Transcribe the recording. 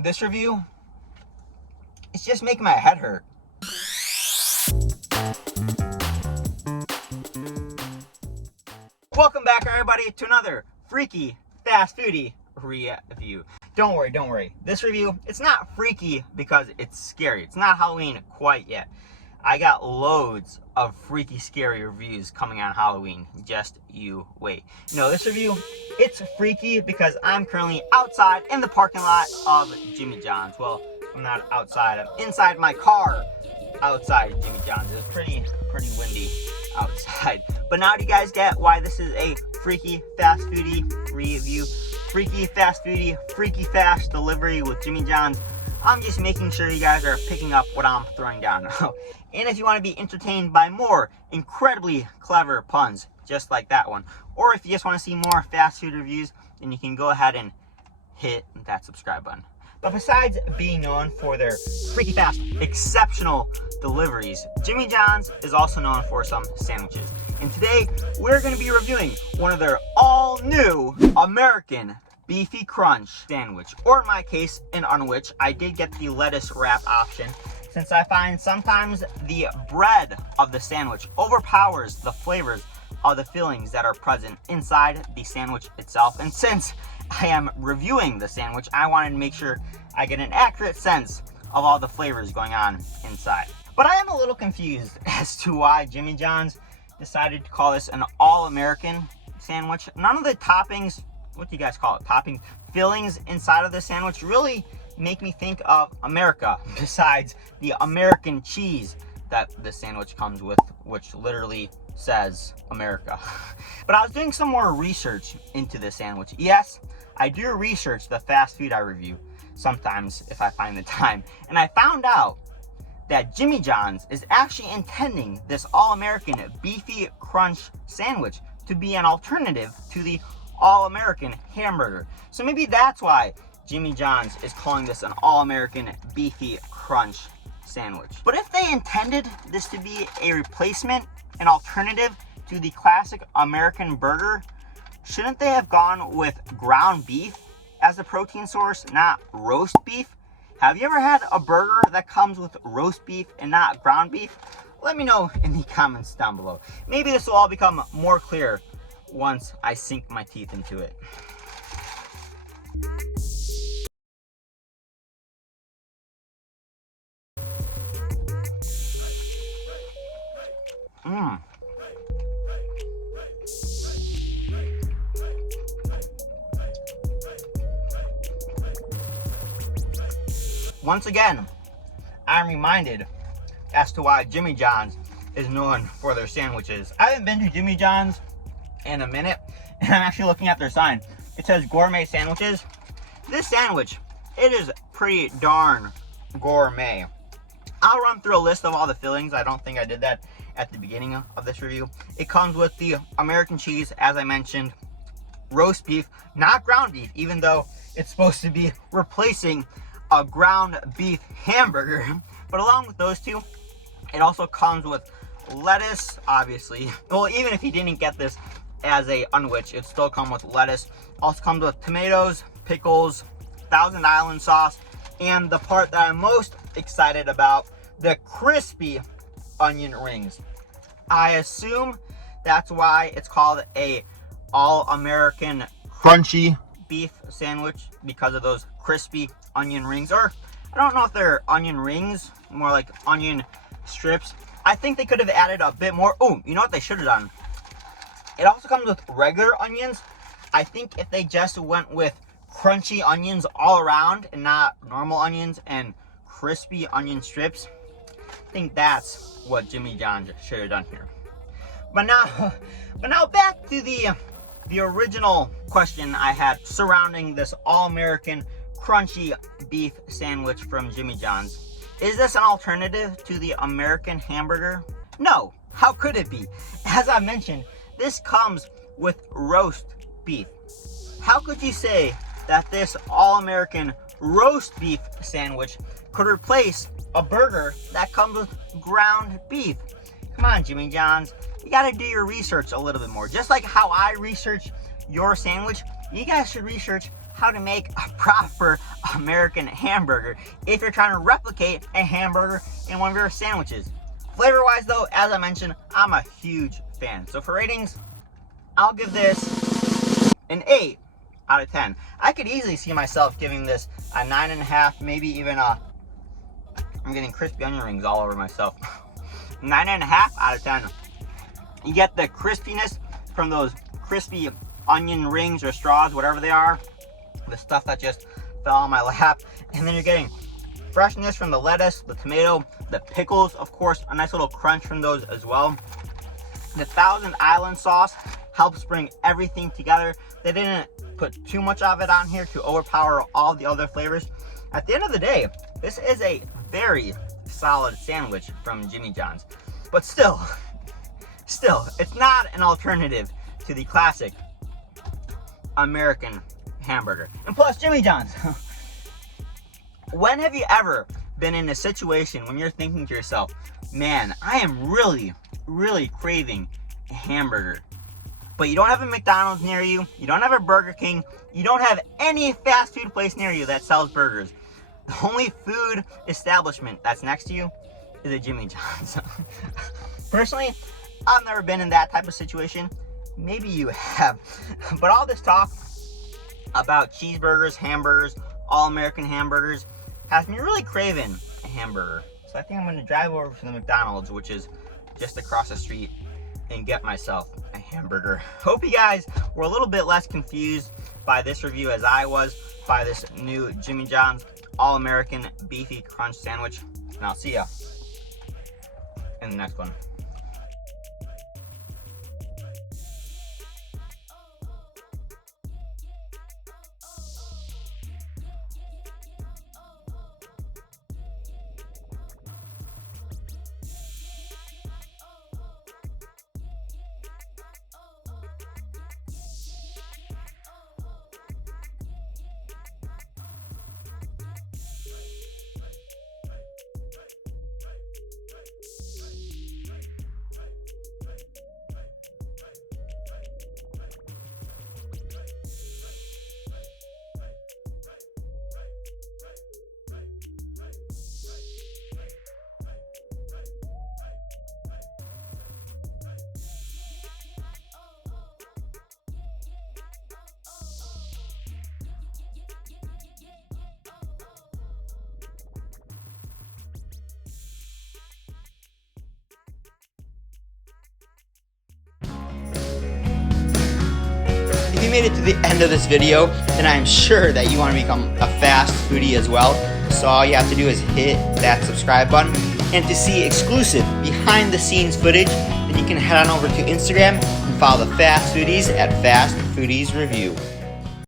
This review, it's just making my head hurt. Welcome back, everybody, to another freaky fast foodie review. Don't worry. This review, it's not freaky because it's scary. It's not Halloween quite yet. I got loads of freaky, scary reviews coming on Halloween. Just you wait. No, this review, it's freaky because I'm currently outside in the parking lot of Jimmy John's. Well, I'm not outside. I'm inside my car outside Jimmy John's. It's pretty windy outside. But now do you guys get why this is a freaky fast foodie review? Freaky fast foodie, freaky fast delivery with Jimmy John's. I'm just making sure you guys are picking up what I'm throwing down. And if you want to be entertained by more incredibly clever puns, just like that one, or if you just want to see more fast food reviews, then you can go ahead and hit that subscribe button. But besides being known for their freaky fast, exceptional deliveries, Jimmy John's is also known for some sandwiches. And today, we're going to be reviewing one of their all-new American Beefy Crunch sandwich, or in my case, an unwich. I did get the lettuce wrap option, since I find sometimes the bread of the sandwich overpowers the flavors of the fillings that are present inside the sandwich itself. And since I am reviewing the sandwich, I wanted to make sure I get an accurate sense of all the flavors going on inside. But I am a little confused as to why Jimmy John's decided to call this an all-American sandwich. None of the toppings, what do you guys call it, topping fillings inside of the sandwich really make me think of America, besides the American cheese that the sandwich comes with, which literally says America. But I was doing some more research into this sandwich. Yes, I do research the fast food I review sometimes if I find the time, and I found out that Jimmy John's is actually intending this all-American Beefy Crunch sandwich to be an alternative to the all-American hamburger. So maybe that's why Jimmy John's is calling this an all-American Beefy Crunch sandwich. But if they intended this to be a replacement, an alternative to the classic American burger, shouldn't they have gone with ground beef as a protein source, not roast beef? Have you ever had a burger that comes with roast beef and not ground beef? Let me know in the comments down below. Maybe this will all become more clear once I sink my teeth into it. Once again, I'm reminded as to why Jimmy John's is known for their sandwiches. I haven't been to Jimmy John's in a minute, and I'm actually looking at their sign. It says gourmet sandwiches. This sandwich, it is pretty darn gourmet. I'll run through a list of all the fillings. I don't think I did that at the beginning of this review. It comes with the American cheese, as I mentioned, roast beef, not ground beef, even though it's supposed to be replacing a ground beef hamburger. But along with those two, it also comes with lettuce, obviously. Well, even if you didn't get this as a unwich, it still comes with lettuce. Also comes with tomatoes, pickles, Thousand Island sauce, and the part that I'm most excited about, the crispy onion rings. I assume that's why it's called a all-American crunchy beef sandwich, because of those crispy onion rings. Or I don't know if they're onion rings, more like onion strips. I think they could have added a bit more. Oh, you know what they should have done? It also comes with regular onions. I think if they just went with crunchy onions all around and not normal onions and crispy onion strips, I think that's what Jimmy John's should have done here. But now back to the original question I had surrounding this all-American crunchy beef sandwich from Jimmy John's. Is this an alternative to the American hamburger? No, how could it be? As I mentioned, this comes with roast beef. How could you say that this all-American roast beef sandwich could replace a burger that comes with ground beef? Come on, Jimmy John's. You gotta do your research a little bit more. Just like how I research your sandwich, you guys should research how to make a proper American hamburger if you're trying to replicate a hamburger in one of your sandwiches. Flavor-wise though, as I mentioned, I'm a huge fan. So for ratings, I'll give this an 8 out of 10. I could easily see myself giving this a 9.5, maybe even a, I'm getting crispy onion rings all over myself. 9.5 out of 10. You get the crispiness from those crispy onion rings or straws, whatever they are. The stuff that just fell on my lap. And then you're getting freshness from the lettuce, the tomato, the pickles, of course, a nice little crunch from those as well. The Thousand Island sauce helps bring everything together. They didn't put too much of it on here to overpower all the other flavors. At the end of the day, this is a very solid sandwich from Jimmy John's. But still, it's not an alternative to the classic American hamburger. And plus, Jimmy John's. When have you ever been in a situation when you're thinking to yourself, man, I am really craving a hamburger, but you don't have a McDonald's near you, you don't have a Burger King, you don't have any fast food place near you that sells burgers. The only food establishment that's next to you is a Jimmy John's. Personally, I've never been in that type of situation. Maybe you have. But all this talk about cheeseburgers, hamburgers, all-American hamburgers has me really craving a hamburger. So I think I'm gonna drive over to the McDonald's, which is just across the street, and get myself a hamburger. Hope you guys were a little bit less confused by this review as I was by this new Jimmy John's All-American Beefy Crunch Sandwich. And I'll see ya in the next one. If you made it to the end of this video, then I'm sure that you want to become a fast foodie as well. So all you have to do is hit that subscribe button. And to see exclusive behind the scenes footage, then you can head on over to Instagram and follow the Fast Foodies at Fast Foodies Review.